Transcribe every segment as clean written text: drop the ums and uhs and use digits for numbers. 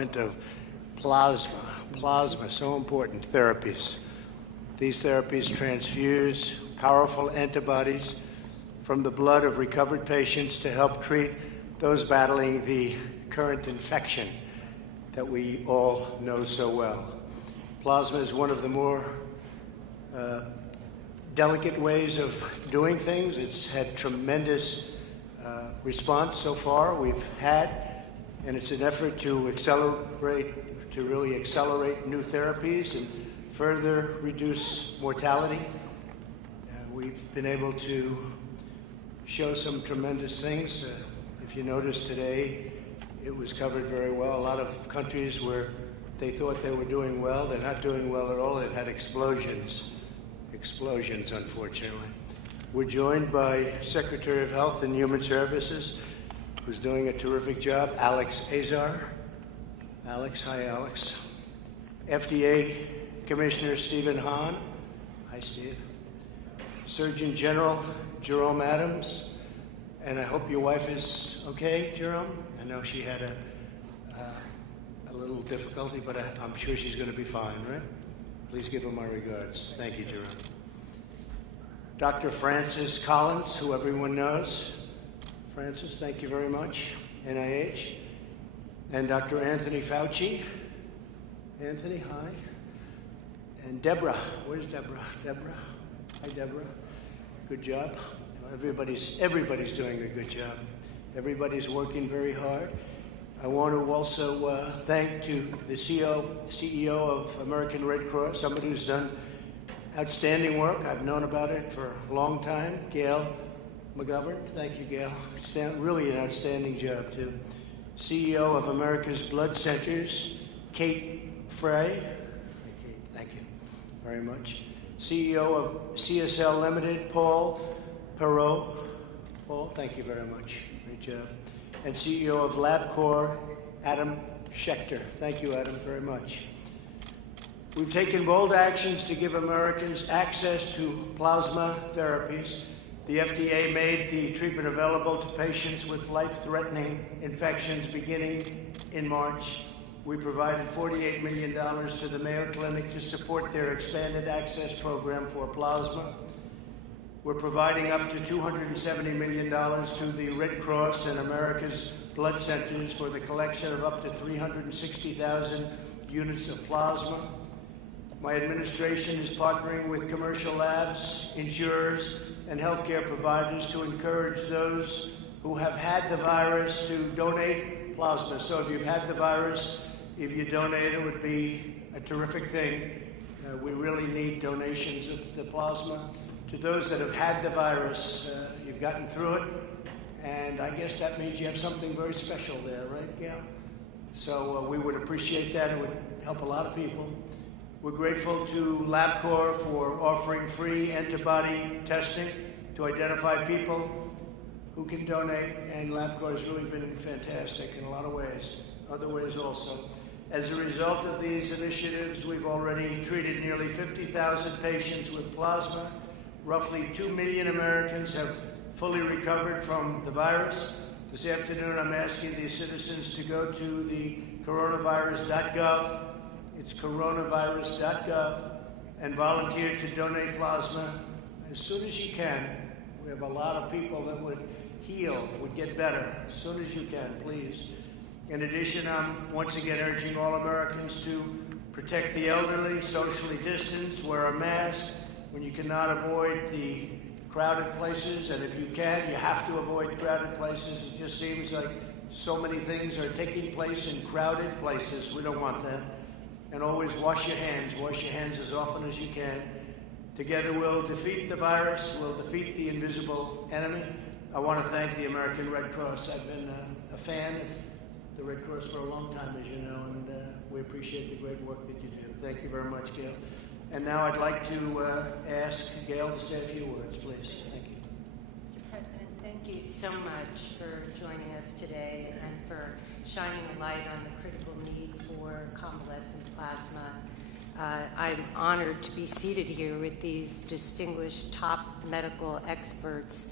development of plasma, so important, therapies. These therapies transfuse powerful antibodies from the blood of recovered patients to help treat those battling the current infection that we all know so well. Plasma is one of the more delicate ways of doing things. It's had tremendous response so far we've had, and it's an effort to really accelerate new therapies and further reduce mortality. We've been able to show some tremendous things. If you notice today, it was covered very well. A lot of countries where they thought they were doing well, they're not doing well at all. They've had explosions, unfortunately. We're joined by Secretary of Health and Human Services, who's doing a terrific job, Alex Azar. Alex, hi, Alex. FDA Commissioner Stephen Hahn. Hi, Steve. Surgeon General Jerome Adams. And I hope your wife is okay, Jerome. I know she had a little difficulty, but I'm sure she's going to be fine, right? Please give her my regards. Thank you, Jerome. Dr. Francis Collins, who everyone knows. Francis, thank you very much. NIH. And Dr. Anthony Fauci. Anthony, hi. And Deborah. Where's Deborah? Deborah. Hi, Deborah. Good job. Everybody's doing a good job. Everybody's working very hard. I want to also thank to the CEO of American Red Cross, somebody who's done outstanding work. I've known about it for a long time. Gail McGovern. Thank you, Gail. Really an outstanding job, too. CEO of America's Blood Centers, Kate Frey. Hi, Kate. Thank you very much. CEO of CSL Limited, Paul Perot. Paul, thank you very much. Great job. And CEO of LabCorp, Adam Schechter. Thank you, Adam, very much. We've taken bold actions to give Americans access to plasma therapies. The FDA made the treatment available to patients with life-threatening infections beginning in March. We provided $48 million to the Mayo Clinic to support their expanded access program for plasma. We're providing up to $270 million to the Red Cross and America's Blood Centers for the collection of up to 360,000 units of plasma. My administration is partnering with commercial labs, insurers, and healthcare providers to encourage those who have had the virus to donate plasma. So if you've had the virus, if you donate, it would be a terrific thing. We really need donations of the plasma. To those that have had the virus, you've gotten through it, and I guess that means you have something very special there, right, Gail? So we would appreciate that. It would help a lot of people. We're grateful to LabCorp for offering free antibody testing to identify people who can donate, and LabCorp has really been fantastic in a lot of ways, other ways also. As a result of these initiatives, we've already treated nearly 50,000 patients with plasma. Roughly 2 million Americans have fully recovered from the virus. This afternoon, I'm asking the citizens to go to the coronavirus.gov. It's coronavirus.gov, and volunteer to donate plasma as soon as you can. We have a lot of people that would heal, would get better. As soon as you can, please. In addition, I'm once again urging all Americans to protect the elderly, socially distance, wear a mask when you cannot avoid the crowded places, and if you can, you have to avoid crowded places. It just seems like so many things are taking place in crowded places. We don't want that. And always wash your hands. Wash your hands as often as you can. Together we'll defeat the virus. We'll defeat the invisible enemy. I want to thank the American Red Cross. I've been a fan of the Red Cross for a long time, as you know, and we appreciate the great work that you do. Thank you very much, Gail. And now I'd like to ask Gail to say a few words, please. Thank you. Mr. President, thank you so much for joining us today and for shining a light on the critical need for convalescent plasma. I'm honored to be seated here with these distinguished top medical experts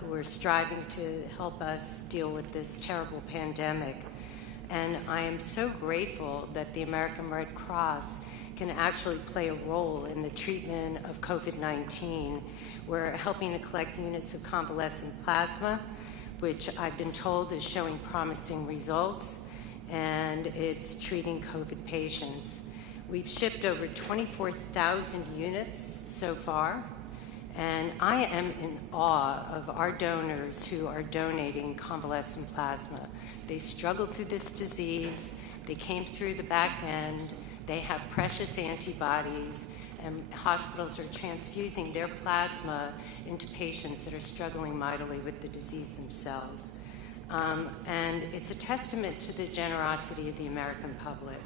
who are striving to help us deal with this terrible pandemic. And I am so grateful that the American Red Cross can actually play a role in the treatment of COVID-19. We're helping to collect units of convalescent plasma, which I've been told is showing promising results, and it's treating COVID patients. We've shipped over 24,000 units so far, and I am in awe of our donors who are donating convalescent plasma. They struggled through this disease, they came through the back end, they have precious antibodies, and hospitals are transfusing their plasma into patients that are struggling mightily with the disease themselves. And it's a testament to the generosity of the American public.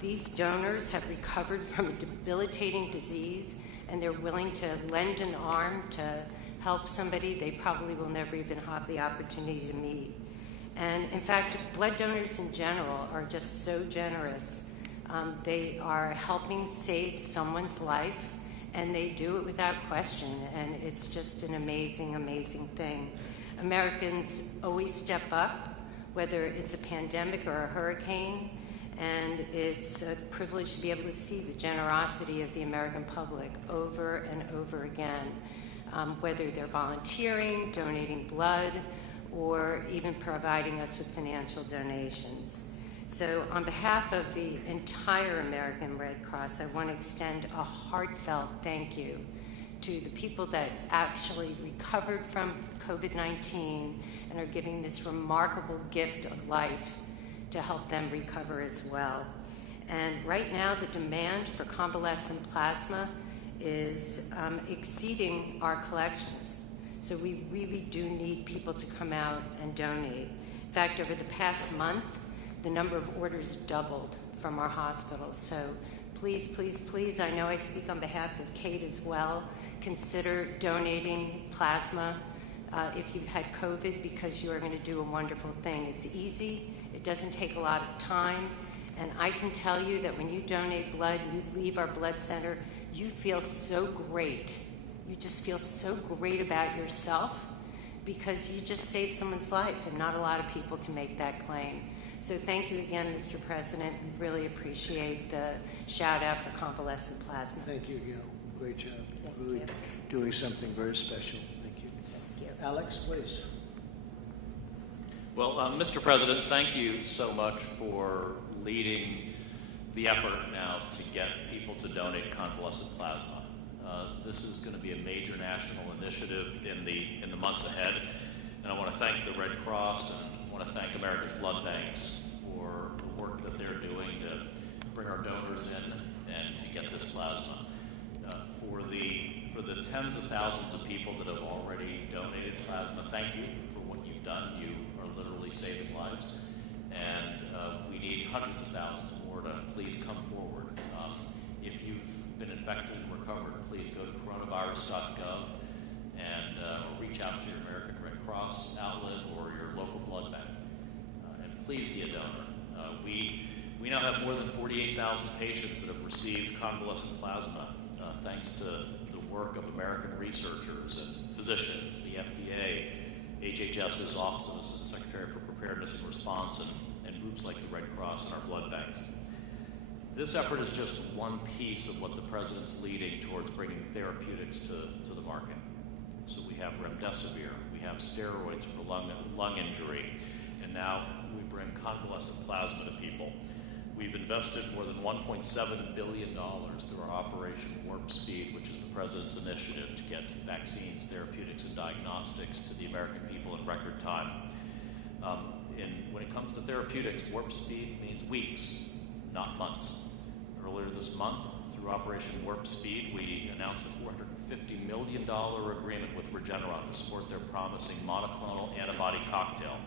These donors have recovered from a debilitating disease, and they're willing to lend an arm to help somebody they probably will never even have the opportunity to meet. And in fact, blood donors in general are just so generous. They are helping save someone's life, and they do it without question, and it's just an amazing, amazing thing. Americans always step up, whether it's a pandemic or a hurricane, and it's a privilege to be able to see the generosity of the American public over and over again, whether they're volunteering, donating blood, or even providing us with financial donations. So on behalf of the entire American Red Cross, I want to extend a heartfelt thank you to the people that actually recovered from COVID-19 and are giving this remarkable gift of life to help them recover as well. And right now, the demand for convalescent plasma is exceeding our collections. So we really do need people to come out and donate. In fact, over the past month, the number of orders doubled from our hospitals. So please, please, please, I know I speak on behalf of Kate as well, consider donating plasma if you've had COVID, because you are going to do a wonderful thing. It's easy, it doesn't take a lot of time, and I can tell you that when you donate blood, you leave our blood center, you feel so great. You just feel so great about yourself because you just saved someone's life, and not a lot of people can make that claim. So thank you again, Mr. President. We really appreciate the shout out for convalescent plasma. Thank you, Gail. Great job. Thank Really you. doing something very special. Thank you. Thank you. Alex, please. Well, Mr. President, thank you so much for leading the effort now to get people to donate convalescent plasma. This is going to be a major national initiative in the months ahead, and I want to thank the Red Cross and I want to thank America's blood banks for the work that they're doing to bring our donors in and to get this plasma. For the tens of thousands of people that have already donated plasma, thank you for what you've done. You are literally saving lives, and we need hundreds of thousands more to please come forward. If you've been infected and recovered, please go to coronavirus.gov and reach out to your American Red Cross outlet or your local blood bank. And please be a donor. We now have more than 48,000 patients that have received convalescent plasma thanks to the work of American researchers and physicians, the FDA, HHS's Office of the Secretary for Preparedness and Response, and groups like the Red Cross and our blood banks. This effort is just one piece of what the President's leading towards bringing therapeutics to the market. So we have remdesivir, we have steroids for lung injury, and now we bring convalescent plasma to people. We've invested more than $1.7 billion through our Operation Warp Speed, which is the President's initiative to get vaccines, therapeutics, and diagnostics to the American people in record time. When it comes to therapeutics, Warp Speed means weeks, not months. Earlier this month, through Operation Warp Speed, we announced a $450 million agreement with Regeneron to support their promising monoclonal antibody cocktail.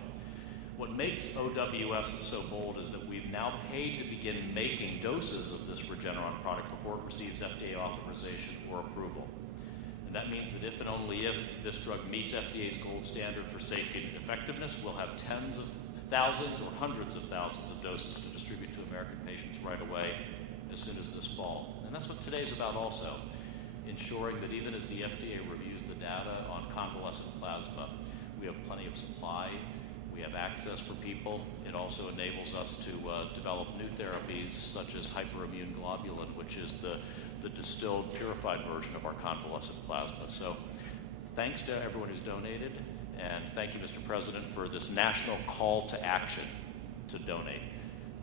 What makes OWS so bold is that we've now paid to begin making doses of this Regeneron product before it receives FDA authorization or approval. And that means that if and only if this drug meets FDA's gold standard for safety and effectiveness, we'll have tens of thousands or hundreds of thousands of doses to distribute to American patients right away as soon as this fall. And that's what today's about also, ensuring that even as the FDA reviews the data on convalescent plasma, we have plenty of supply, we We have access for people. It also enables us to develop new therapies such as hyperimmune globulin, which is the distilled, purified version of our convalescent plasma. So thanks to everyone who's donated, and thank you, Mr. President, for this national call to action to donate.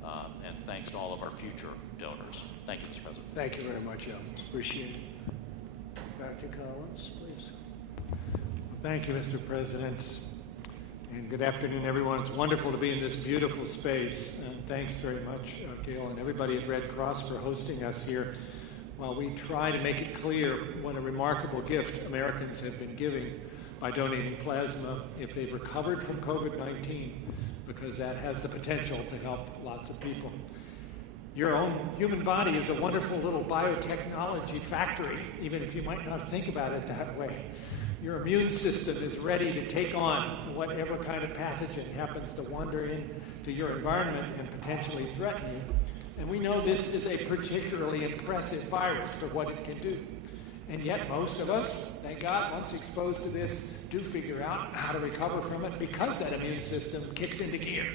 And thanks to all of our future donors. Thank you, Mr. President. Thank you very much, Alex. Appreciate it. Dr. Collins, please. Thank you, Mr. President. And good afternoon, everyone. It's wonderful to be in this beautiful space. And thanks very much, Gail, and everybody at Red Cross for hosting us here while we try to make it clear what a remarkable gift Americans have been giving by donating plasma if they've recovered from COVID-19, because that has the potential to help lots of people. Your own human body is a wonderful little biotechnology factory, even if you might not think about it that way. Your immune system is ready to take on whatever kind of pathogen happens to wander into your environment and potentially threaten you. And we know this is a particularly impressive virus for what it can do. And yet most of us, thank God, once exposed to this, do figure out how to recover from it because that immune system kicks into gear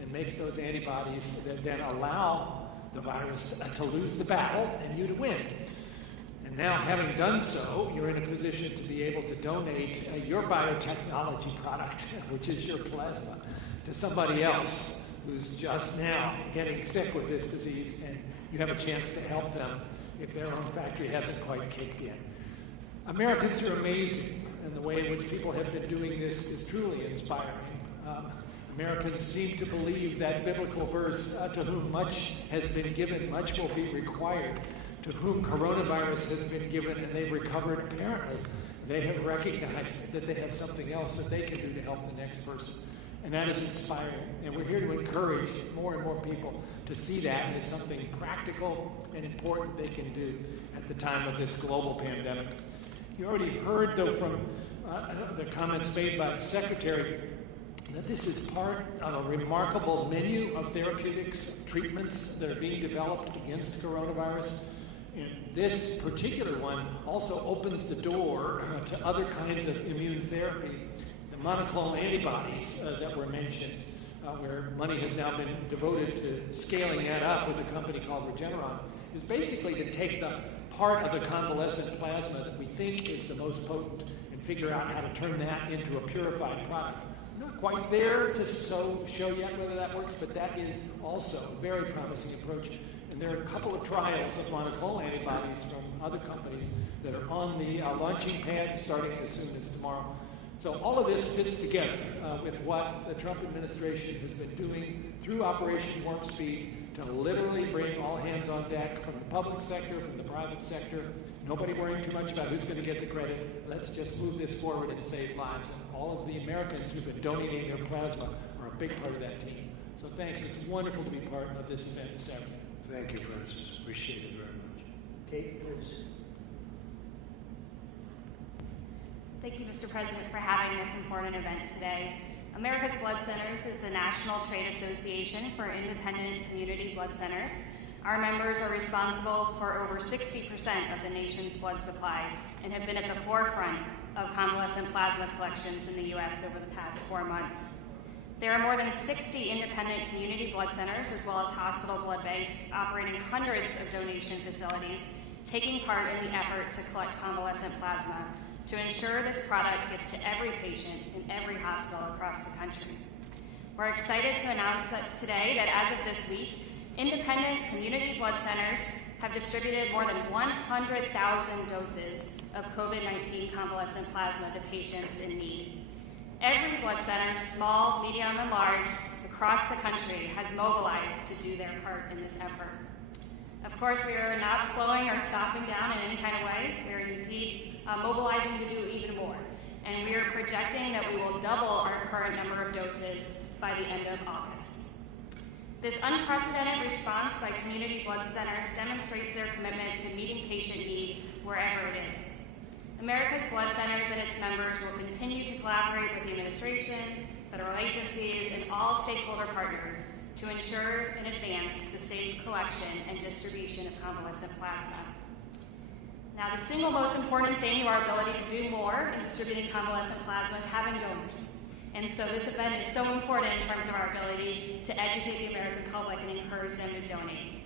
and makes those antibodies that then allow the virus to lose the battle and you to win. And now, having done so, you're in a position to be able to donate your biotechnology product, which is your plasma, to somebody else who's just now getting sick with this disease, and you have a chance to help them if their own factory hasn't quite kicked in. Americans are amazing, and the way in which people have been doing this is truly inspiring. Americans seem to believe that biblical verse, to whom much has been given, much will be required. To whom coronavirus has been given and they've recovered, apparently, they have recognized that they have something else that they can do to help the next person. And that is inspiring. And we're here to encourage more and more people to see that as something practical and important they can do at the time of this global pandemic. You already heard, though, from the comments made by the Secretary that this is part of a remarkable menu of therapeutics, treatments that are being developed against coronavirus. And this particular one also opens the door to other kinds of immune therapy. The monoclonal antibodies that were mentioned, where money has now been devoted to scaling that up with a company called Regeneron, is basically to take the part of the convalescent plasma that we think is the most potent and figure out how to turn that into a purified product. I'm not quite there to show yet whether that works, but that is also a very promising approach. And there are a couple of trials of monoclonal antibodies from other companies that are on the launching pad starting as soon as tomorrow. So all of this fits together with what the Trump administration has been doing through Operation Warp Speed to literally bring all hands on deck from the public sector, from the private sector. Nobody worrying too much about who's going to get the credit. Let's just move this forward and save lives. And all of the Americans who've been donating their plasma are a big part of that team. So thanks. It's wonderful to be part of this event this afternoon. Thank you, Francis. Appreciate it very much. Kate, please. Thank you, Mr. President, for having this important event today. America's Blood Centers is the national trade association for independent community blood centers. Our members are responsible for over 60% of the nation's blood supply and have been at the forefront of convalescent plasma collections in the U.S. over the past 4 months. There are more than 60 independent community blood centers, as well as hospital blood banks, operating hundreds of donation facilities, taking part in the effort to collect convalescent plasma to ensure this product gets to every patient in every hospital across the country. We're excited to announce that today that as of this week, independent community blood centers have distributed more than 100,000 doses of COVID-19 convalescent plasma to patients in need. Every blood center, small, medium, and large, across the country has mobilized to do their part in this effort. Of course, we are not slowing or stopping down in any kind of way. We are indeed mobilizing to do even more. And we are projecting that we will double our current number of doses by the end of August. This unprecedented response by community blood centers demonstrates their commitment to meeting patient need wherever it is. America's Blood Centers and its members will continue to collaborate with the administration, federal agencies, and all stakeholder partners to ensure and advance the safe collection and distribution of convalescent plasma. Now, the single most important thing to our ability to do more in distributing convalescent plasma is having donors. And so this event is so important in terms of our ability to educate the American public and encourage them to donate.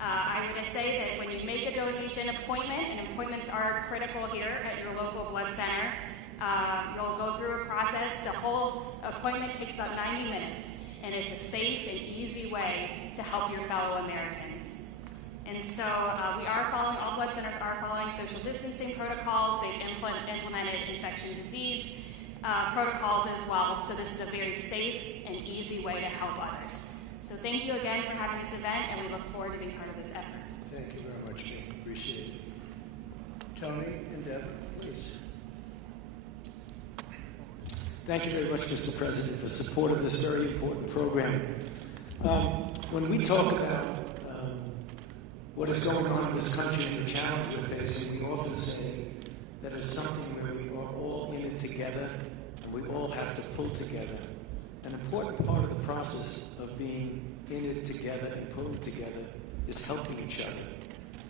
I would say that when you make a donation appointment, and appointments are critical here at your local blood center, you'll go through a process. The whole appointment takes about 90 minutes, and it's a safe and easy way to help your fellow Americans. And so all blood centers are following social distancing protocols. They've implemented infection disease protocols as well. So this is a very safe and easy way to help others. So thank you again for having this event, and we look forward to being part of this effort. Thank you very much, Jane. Appreciate it. Tony and Deb, please. Thank you very much, Mr. President, for support of this very important program. When we talk about what is going on in this country and the challenge we're facing, we often say that it's something where we are all in it together and we all have to pull together. An important part of the process of being in it together and pulling together is helping each other.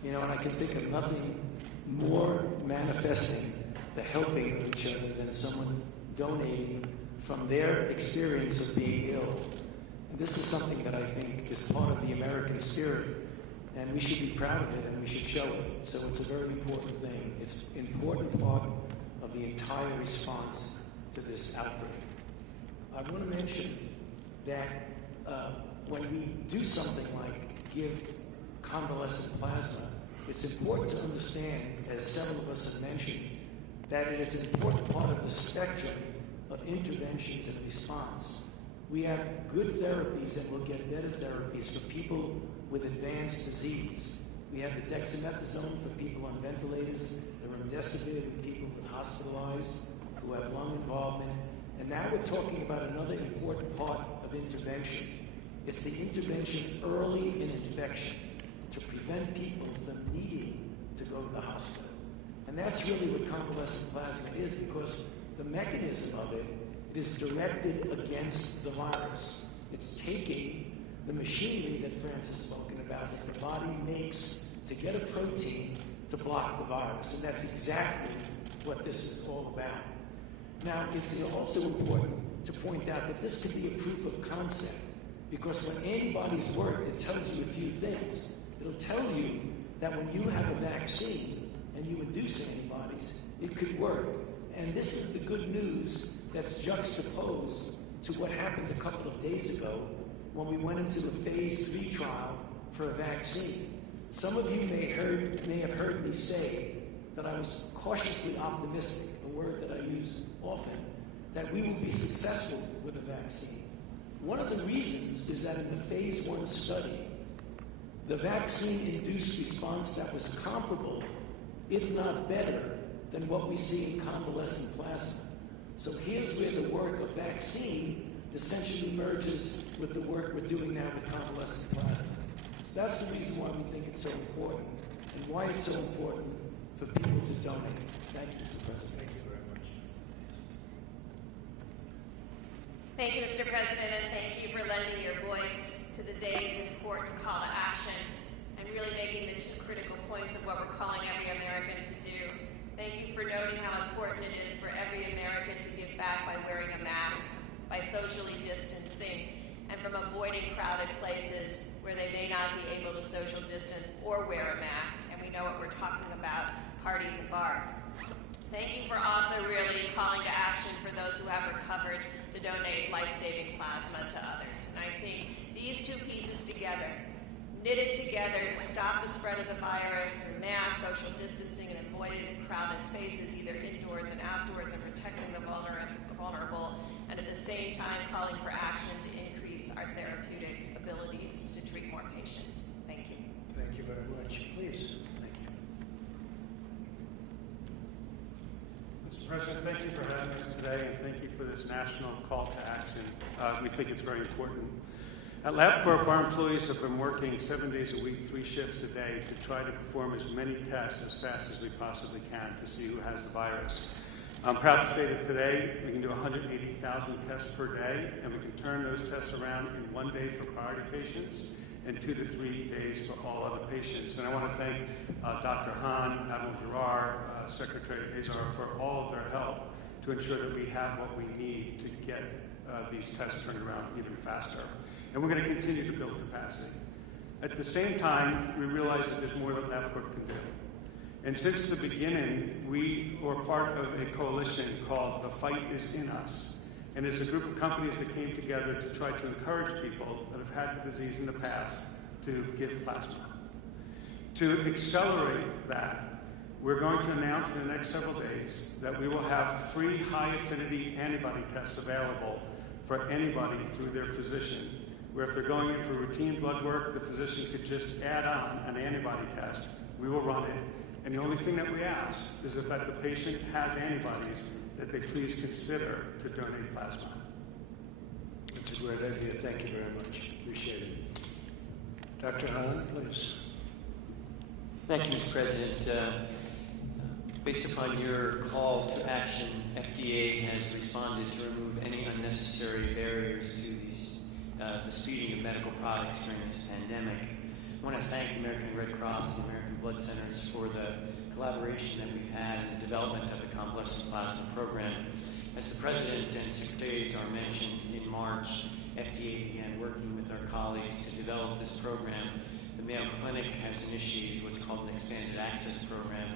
You know, and I can think of nothing more manifesting the helping of each other than someone donating from their experience of being ill. And this is something that I think is part of the American spirit, and we should be proud of it and we should show it. So it's a very important thing. It's an important part of the entire response to this outbreak. I want to mention that when we do something like give convalescent plasma, it's important to understand, as several of us have mentioned, that it is an important part of the spectrum of interventions and response. We have good therapies and we'll get better therapies for people with advanced disease. We have the dexamethasone for people on ventilators, the remdesivir for people hospitalized who have lung involvement. And now we're talking about another important part of intervention. It's the intervention early in infection to prevent people from needing to go to the hospital. And that's really what convalescent plasma is, because the mechanism of it is directed against the virus. It's taking the machinery that Francis has spoken about that the body makes to get a protein to block the virus. And that's exactly what this is all about. Now, it's also important to point out that this could be a proof of concept, because when antibodies work, it tells you a few things. It'll tell you that when you have a vaccine and you induce antibodies, it could work. And this is the good news that's juxtaposed to what happened a couple of days ago when we went into the phase 3 trial for a vaccine. Some of you may have heard me say that I was cautiously optimistic, a word that I use often, that we will be successful with a vaccine. One of the reasons is that in the phase 1 study, the vaccine-induced response that was comparable, if not better, than what we see in convalescent plasma. So here's where the work of vaccine essentially merges with the work we're doing now with convalescent plasma. So that's the reason why we think it's so important, and why it's so important for people to donate. Thank you, Mr. President. Thank you very much. Thank you, Mr. President, and thank you for lending your voice to the day's important call to action and really making the 2 critical points of what we're calling every American to do. Thank you for noting how important it is for every American to give back by wearing a mask, by socially distancing, and from avoiding crowded places where they may not be able to social distance or wear a mask. And we know what we're talking about, parties and bars. Thank you for also really calling to action for those who have recovered to donate life-saving plasma to others. And I think these 2 pieces together, knitted together to stop the spread of the virus through mass social distancing and avoiding crowded spaces, either indoors and outdoors, and protecting the vulnerable, and at the same time calling for action to increase our therapeutic abilities to treat more patients. Thank you. Thank you very much. Please. Thank you. Mr. President, thank you for having us today, and thank you for this national call to action. We think it's very important. At LabCorp, our employees have been working 7 days a week, 3 shifts a day to try to perform as many tests as fast as we possibly can to see who has the virus. I'm proud to say that today we can do 180,000 tests per day, and we can turn those tests around in 1 day for priority patients and 2 to 3 days for all other patients. And I want to thank Dr. Hahn, Admiral Giroir, Secretary Azar for all of their help to ensure that we have what we need to get these tests turned around even faster. And we're going to continue to build capacity. At the same time, we realize that there's more that LabCorp can do. And since the beginning, we were part of a coalition called The Fight Is In Us. And it's a group of companies that came together to try to encourage people that have had the disease in the past to give plasma. To accelerate that, we're going to announce in the next several days that we will have free high-affinity antibody tests available for anybody through their physician, where if they're going in for routine blood work, the physician could just add on an antibody test. We will run it. And the only thing that we ask is that the patient has antibodies, that they please consider to donate plasma. That's a great idea. Thank you very much. Appreciate it. Dr. Hahn, please. Thank you, Mr. President. Based upon your call to action, FDA has responded to remove any unnecessary barriers to the speeding of medical products during this pandemic. I want to thank the American Red Cross and the American Blood Centers for the collaboration that we've had in the development of the convalescent plasma program. As the President and Secretary Azar mentioned, in March, FDA began working with our colleagues to develop this program. The Mayo Clinic has initiated what's called an expanded access program,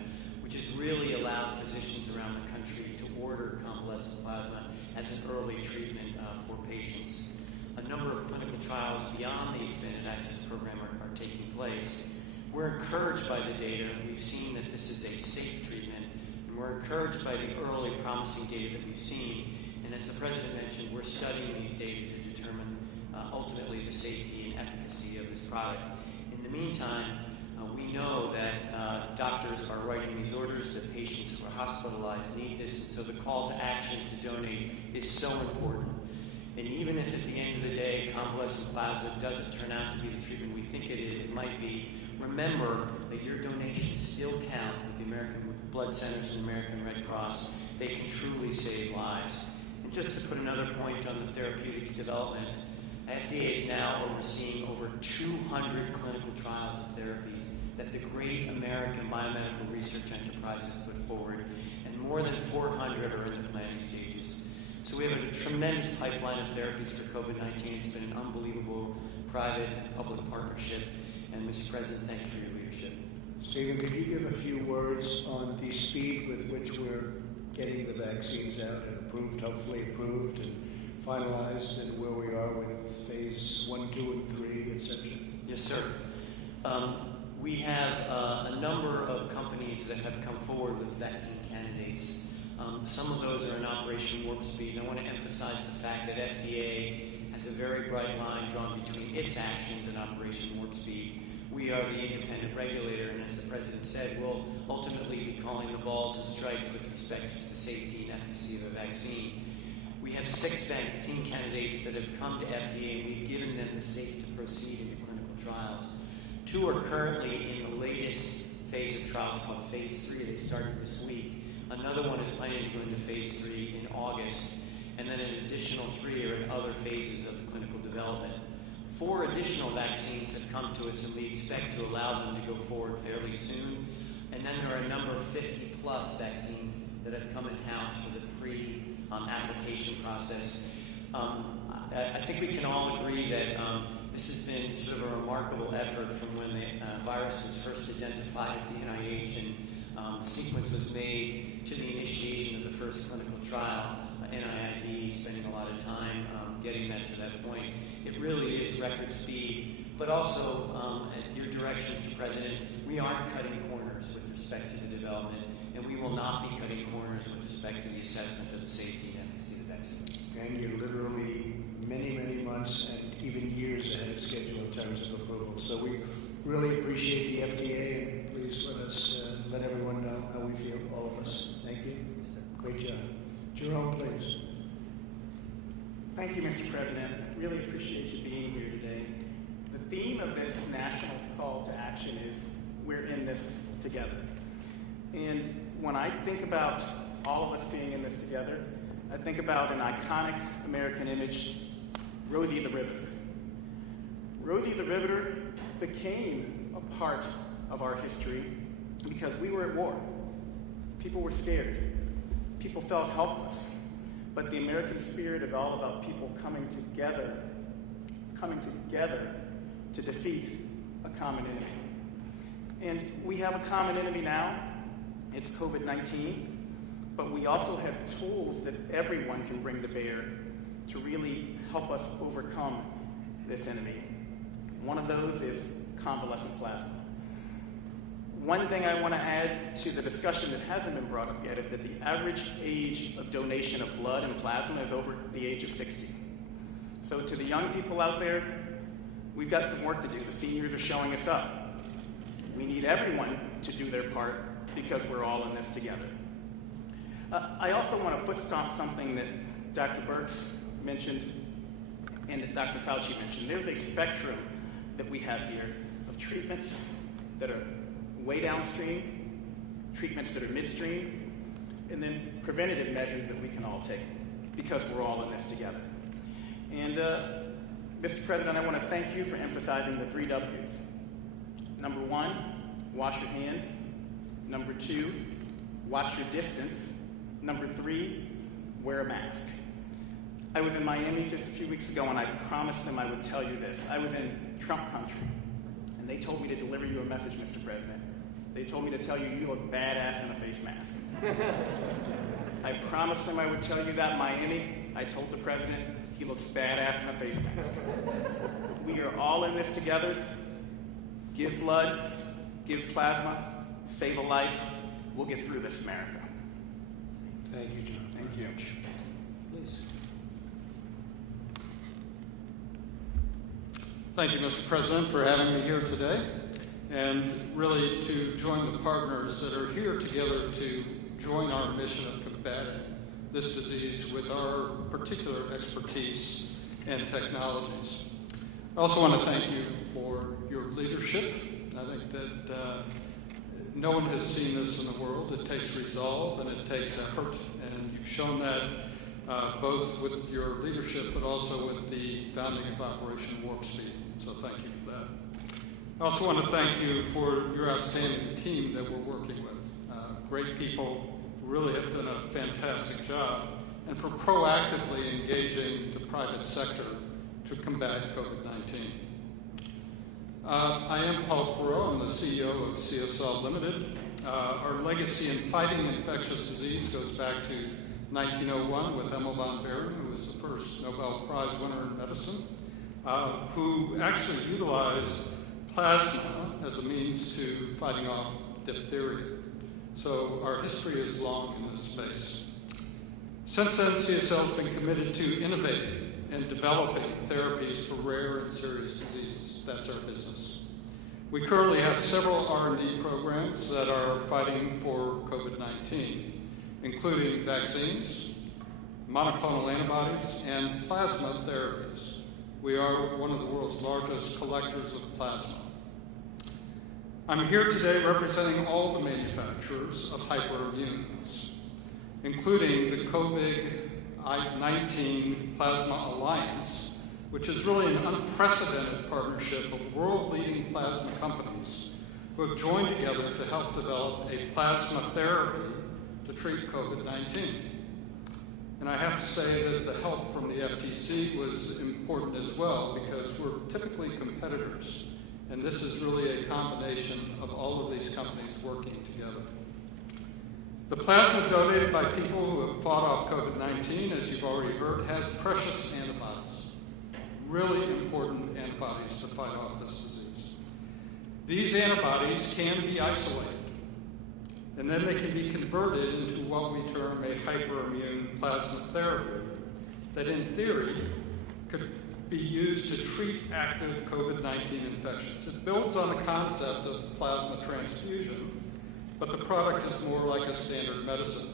which has really allowed physicians around the country to order convalescent plasma as an early treatment for patients. A number of clinical trials beyond the expanded access program are taking place. We're encouraged by the data. We've seen that this is a safe treatment, and we're encouraged by the early promising data that we've seen. And as the President mentioned, we're studying these data to determine ultimately the safety and efficacy of this product. In the meantime, we know that doctors are writing these orders, that patients who are hospitalized need this, and so the call to action to donate is so important. And even if at the end of the day convalescent plasma doesn't turn out to be the treatment we think it might be, remember that your donations still count with the American Blood Centers and American Red Cross. They can truly save lives. And just to put another point on the therapeutics development, FDA is now overseeing over 200 clinical trials of therapies that the great American biomedical research enterprise has put forward, and more than 400 are in the planning stages. So we have a tremendous pipeline of therapies for COVID-19. It's been an unbelievable private and public partnership. And Mr. President, thank you for your leadership. Stephen, could you give a few words on the speed with which we're getting the vaccines out and approved, hopefully approved and finalized, and where we are with phase 1, 2, and 3, etc.? Yes, sir. We have a number of companies that have come forward with vaccine candidates. Some of those are in Operation Warp Speed, and I want to emphasize the fact that FDA has a very bright line drawn between its actions and Operation Warp Speed. We are the independent regulator, and as the President said, we'll ultimately be calling the balls and strikes with respect to the safety and efficacy of a vaccine. We have 6 vaccine candidates that have come to FDA, and we've given them the safe to proceed into clinical trials. 2 are currently in the latest phase of trials called Phase 3. They started this week. Another one is planning to go into Phase 3 in August, and then an additional 3 are in other phases of clinical development. 4 additional vaccines have come to us, and we expect to allow them to go forward fairly soon. And then there are a number of 50-plus vaccines that have come in-house for the pre-application process. I think we can all agree that this has been sort of a remarkable effort from when the virus was first identified at the NIH and the sequence was made to the initiation of the first clinical trial. NIID spending a lot of time getting that to that point. It really is record speed, but also at your direction, Mr. President, we aren't cutting corners with respect to the development, and we will not be cutting corners with respect to the assessment of the safety and efficacy of the vaccine. And you're literally many, many months and even years ahead of schedule in terms of approval. So we really appreciate the FDA, and please let us let everyone know how we feel, all of us. Thank you. Great job. Jerome, please. Thank you, Mr. President. I really appreciate you being here today. The theme of this national call to action is we're in this together. And when I think about all of us being in this together, I think about an iconic American image, Rosie the Riveter. Rosie the Riveter became a part of our history because we were at war. People were scared. people felt helpless. But the American spirit is all about people coming together to defeat a common enemy. And we have a common enemy now. It's COVID-19. But we also have tools that everyone can bring to bear to really help us overcome this enemy. One of those is convalescent plasma. One thing I want to add to the discussion that hasn't been brought up yet is that the average age of donation of blood and plasma is over the age of 60. So to the young people out there, we've got some work to do. The seniors are showing us up. We need everyone to do their part because we're all in this together. I also want to foot stomp something that Dr. Birx mentioned and that Dr. Fauci mentioned. There's a spectrum that we have here of treatments that are way downstream, treatments that are midstream, and then preventative measures that we can all take because we're all in this together. And Mr. President, I want to thank you for emphasizing the 3 W's. Number 1, wash your hands. Number 2, watch your distance. Number 3, wear a mask. I was in Miami just a few weeks ago, and I promised them I would tell you this. I was in Trump country, and they told me to deliver you a message, Mr. President. They told me to tell you you look badass in a face mask. I promised them I would tell you that in Miami. I told the president he looks badass in a face mask. We are all in this together. Give blood, give plasma, save a life. We'll get through this, America. Thank you, John. Thank you. Please. Thank you, Mr. President, for having me here today, and really to join the partners that are here together to join our mission of combating this disease with our particular expertise and technologies. I also want to thank you for your leadership. I think that no one has seen this in the world. It takes resolve and it takes effort, and you've shown that both with your leadership but also with the founding of Operation Warp Speed. So thank you for that. I also want to thank you for your outstanding team that we're working with. Great people who really have done a fantastic job, and for proactively engaging the private sector to combat COVID-19. I am Paul Perot. I'm the CEO of Csl Limited. Our legacy in fighting infectious disease goes back to 1901 with Emil von Behring, who was the first Nobel Prize winner in medicine, who actually utilized plasma as a means to fighting off diphtheria. So our history is long in this space. Since then, CSL has been committed to innovating and developing therapies for rare and serious diseases. That's our business. We currently have several R&D programs that are fighting for COVID-19, including vaccines, monoclonal antibodies, and plasma therapies. We are one of the world's largest collectors of plasma. I'm here today representing all the manufacturers of hyperimmunes, including the COVID-19 Plasma Alliance, which is really an unprecedented partnership of world-leading plasma companies who have joined together to help develop a plasma therapy to treat COVID-19. And I have to say that the help from the FTC was important as well, because we're typically competitors. And this is really a combination of all of these companies working together. The plasma donated by people who have fought off COVID-19, as you've already heard, has precious antibodies, really important antibodies to fight off this disease. These antibodies can be isolated, and then they can be converted into what we term a hyperimmune plasma therapy that, in theory, could be used to treat active COVID-19 infections. It builds on the concept of plasma transfusion, but the product is more like a standard medicine.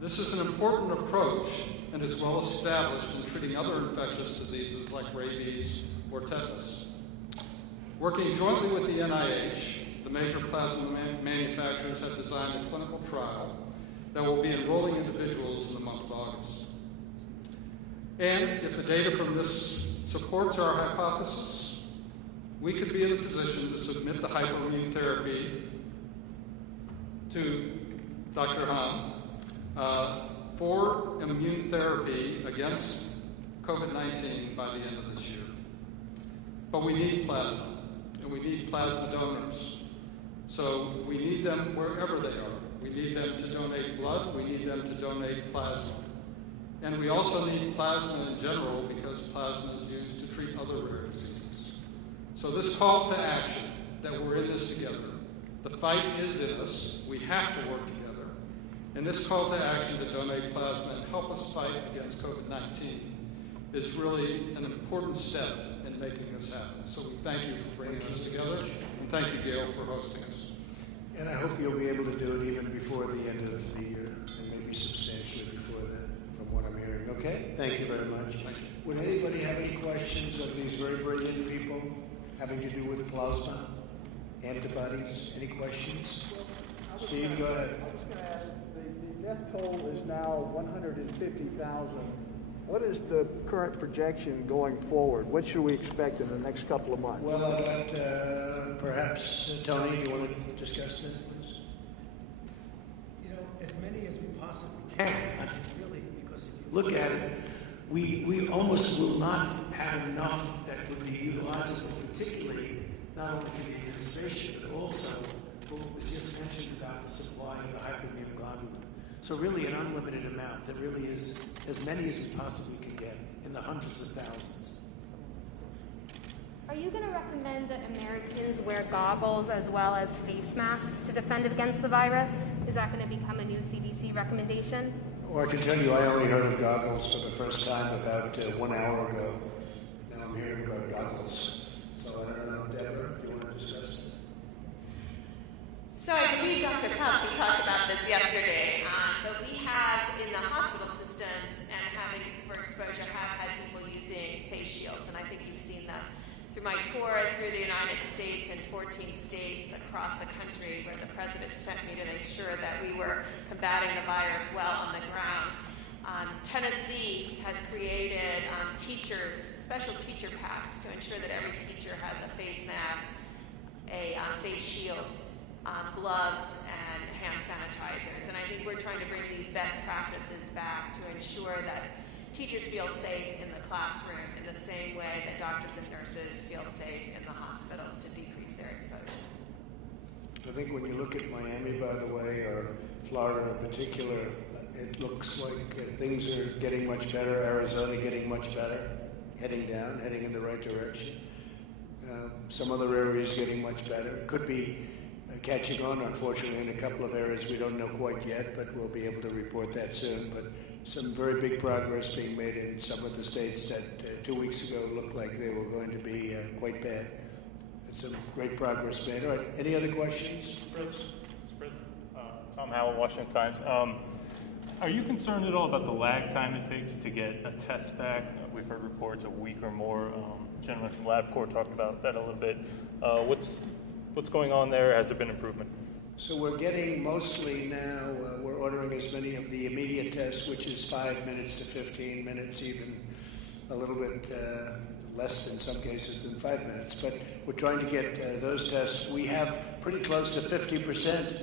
This is an important approach and is well established in treating other infectious diseases like rabies or tetanus. Working jointly with the NIH, the major plasma manufacturers have designed a clinical trial that will be enrolling individuals in the month of August. And if the data from this supports our hypothesis, we could be in a position to submit the hyperimmune therapy to Dr. Hahn for immune therapy against COVID-19 by the end of this year. But we need plasma, and we need plasma donors. So we need them wherever they are. We need them to donate blood. We need them to donate plasma. And we also need plasma in general because plasma is used to treat other rare diseases. So this call to action, that we're in this together, the fight is in us. We have to work together. And this call to action to donate plasma and help us fight against COVID-19 is really an important step in making this happen. So we thank you for bringing us together, and thank you, Gail, for hosting us. And I hope you'll be able to do it even before the end of the year, and maybe substantially before that, from what I'm hearing. Okay? Thank you very much. Thank you. Would anybody have any questions of these very brilliant people having to do with plasma, antibodies? Any questions? Steve, go ahead. I was going to ask, the death toll is now 150,000. What is the current projection going forward? What should we expect in the next couple of months? Well, I'd like to, perhaps, Tony, do you want to discuss that, please? You know, as many as we possibly can. I mean, really, because if you look at it, we almost will not have enough that would be utilizable, particularly not only for the administration, but also for what was just mentioned about the supply of the hyperimmunoglobulin. So really an unlimited amount that really is as many as we possibly can get in the hundreds of thousands. Are you going to recommend that Americans wear goggles as well as face masks to defend against the virus? Is that going to become a new CDC recommendation? Well, I can tell you I only heard of goggles for the first time about 1 hour ago. Now I'm hearing about goggles. So I don't know, Deborah, do you want to discuss that? So I believe Dr. Fauci talked about this yesterday, but we have in the hospital systems and having for exposure have had people using face shields, and I think you've seen them through my tour through the United States and 14 states across the country where the president sent me to make sure that we were combating the virus well on the ground. Tennessee has created special teacher packs to ensure that every teacher has a face mask, a face shield, gloves, and hand sanitizers. And I think we're trying to bring these best practices back to ensure that teachers feel safe in the classroom in the same way that doctors and nurses feel safe in the hospitals to decrease their exposure. I think when you look at Miami, by the way, or Florida in particular, it looks like things are getting much better. Arizona getting much better, heading down, heading in the right direction. Some other areas getting much better. It could be catching on, unfortunately, in a couple of areas we don't know quite yet, but we'll be able to report that soon. But some very big progress being made in some of the states that 2 weeks ago looked like they were going to be quite bad. Some great progress made. All right, any other questions? Mr. President, Tom Howell, Washington Times. Are you concerned at all about the lag time it takes to get a test back? We've heard reports a week or more. Gentleman from LabCorp talked about that a little bit. What's going on there? Has there been improvement? So we're getting mostly now, we're ordering as many of the immediate tests, which is 5 minutes to 15 minutes, even a little bit less in some cases than 5 minutes. But we're trying to get those tests. We have pretty close to 50%.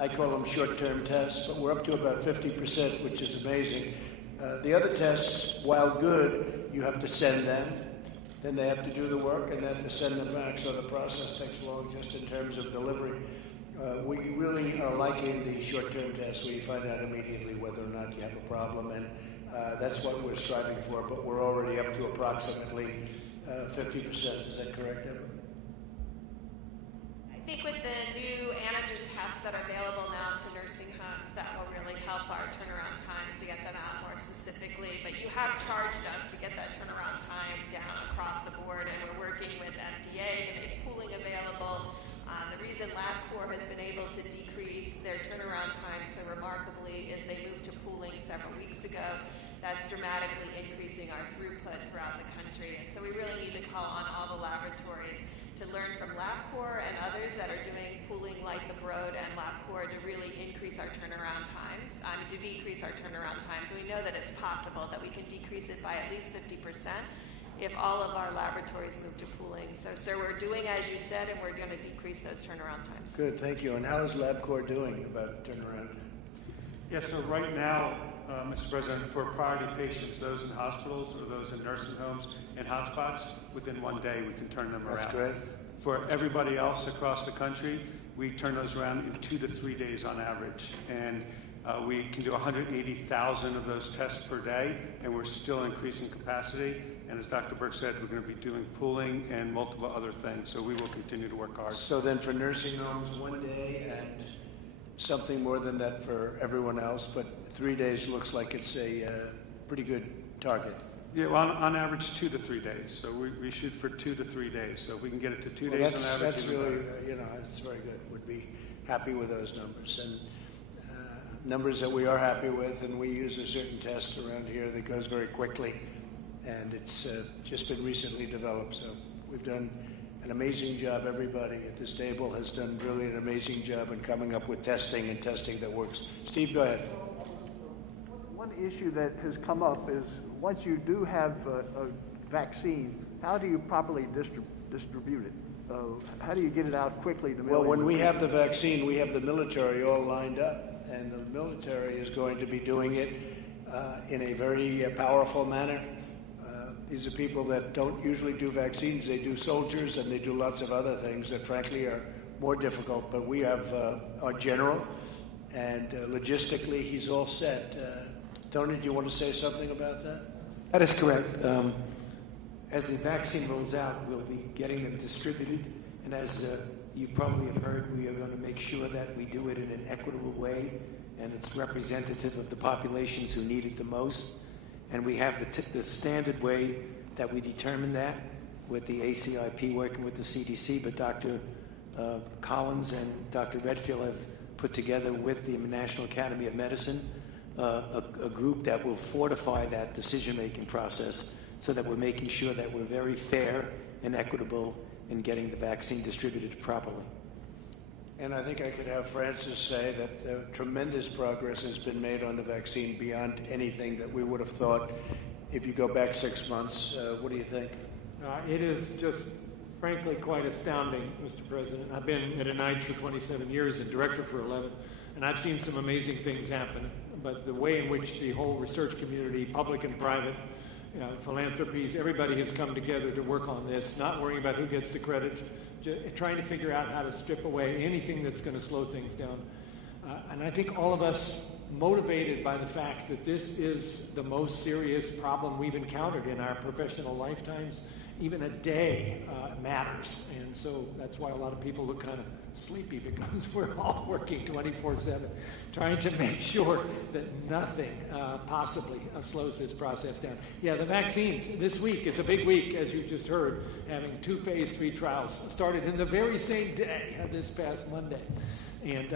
I call them short-term tests, but we're up to about 50%, which is amazing. The other tests, while good, you have to send them. Then they have to do the work, and they have to send them back, so the process takes long just in terms of delivery. We really are liking the short-term tests where you find out immediately whether or not you have a problem, and that's what we're striving for, but we're already up to approximately 50%. Is that correct, Deborah? I think with the new antigen tests that are available now to nursing homes, that will really help our turnaround times to get them out more specifically. But you have charged us to get that turnaround time down across the board, and we're working with FDA to make pooling available. The reason LabCorp has been able to decrease their turnaround time so remarkably is they moved to pooling several weeks ago. That's dramatically increasing our throughput throughout the country. And so we really need to call on all the laboratories to learn from LabCorp and others that are doing pooling like the Broad and LabCorp to really increase our turnaround times, to decrease our turnaround times. We know that it's possible that we can decrease it by at least 50% if all of our laboratories move to pooling. So, sir, we're doing as you said, and we're going to decrease those turnaround times. Good, thank you. And how is LabCorp doing about turnaround? Yeah, so right now, Mr. President, for priority patients, those in hospitals or those in nursing homes and hotspots, within 1 day we can turn them around. That's great. For everybody else across the country, we turn those around in 2 to 3 days on average. And we can do 180,000 of those tests per day, and we're still increasing capacity. And as Dr. Burke said, we're going to be doing pooling and multiple other things, so we will continue to work hard. So then for nursing homes, 1 day, and something more than that for everyone else, but 3 days looks like it's a pretty good target. Yeah, well, on average, 2 to 3 days. So we shoot for 2 to 3 days. So if we can get it to 2 days on average, that's even really, better. that's very good. Would be happy with those numbers. And numbers that we are happy with, and we use a certain test around here that goes very quickly, and it's just been recently developed. So we've done an amazing job. Everybody at this table has done really an amazing job in coming up with testing and testing that works. Steve, go ahead. One issue that has come up is once you do have a vaccine, how do you properly distribute it? How do you get it out quickly to Well, when we millions? have the vaccine, we have the military all lined up, and the military is going to be doing it in a very powerful manner. These are people that don't usually do vaccines. They do soldiers, and they do lots of other things that frankly are more difficult. But we have our general, and logistically, he's all set. Tony, do you want to say something about that? That is correct. As the vaccine rolls out, we'll be getting them distributed. And as you probably have heard, we are going to make sure that we do it in an equitable way, and it's representative of the populations who need it the most. And we have the standard way that we determine that with the ACIP working with the CDC, but Dr. Collins and Dr. Redfield have put together with the National Academy of Medicine a group that will fortify that decision-making process so that we're making sure that we're very fair and equitable in getting the vaccine distributed properly. And I think I could have Francis say that tremendous progress has been made on the vaccine beyond anything that we would have thought if you go back 6 months. What do you think? It is just, frankly, quite astounding, Mr. President. I've been at NIH for 27 years and director for 11, and I've seen some amazing things happen. But the way in which the whole research community, public and private, philanthropies, everybody has come together to work on this, not worrying about who gets the credit, trying to figure out how to strip away anything that's going to slow things down. And I think all of us, motivated by the fact that this is the most serious problem we've encountered in our professional lifetimes, even a day matters. And so that's why a lot of people look kind of sleepy, because we're all working 24/7, trying to make sure that nothing possibly slows this process down. Yeah, the vaccines, this week is a big week, as you just heard, having 2 phase 3 trials started in the very same day, this past Monday. And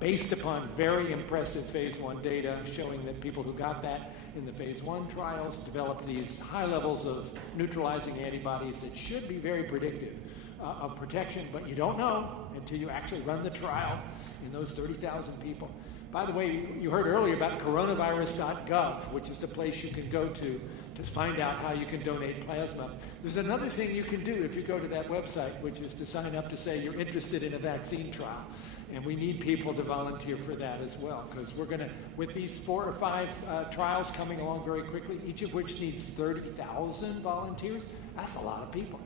based upon very impressive phase 1 data showing that people who got that in the phase 1 trials developed these high levels of neutralizing antibodies that should be very predictive of protection, but you don't know until you actually run the trial in those 30,000 people. By the way, you heard earlier about coronavirus.gov, which is the place you can go to find out how you can donate plasma. There's another thing you can do if you go to that website, which is to sign up to say you're interested in a vaccine trial. And we need people to volunteer for that as well, because we're going to, with these 4 or 5 trials coming along very quickly, each of which needs 30,000 volunteers, that's a lot of people,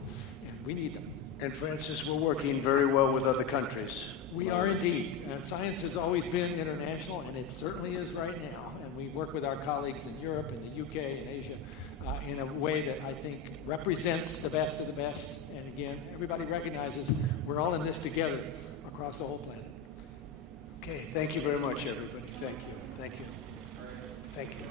and we need them. And Francis, we're working very well with other countries. We are indeed. And science has always been international, and it certainly is right now. And we work with our colleagues in Europe and the UK and Asia in a way that I think represents the best of the best. And again, everybody recognizes we're all in this together across the whole planet. Okay, thank you very much, everybody. Thank you. Thank you. Thank you.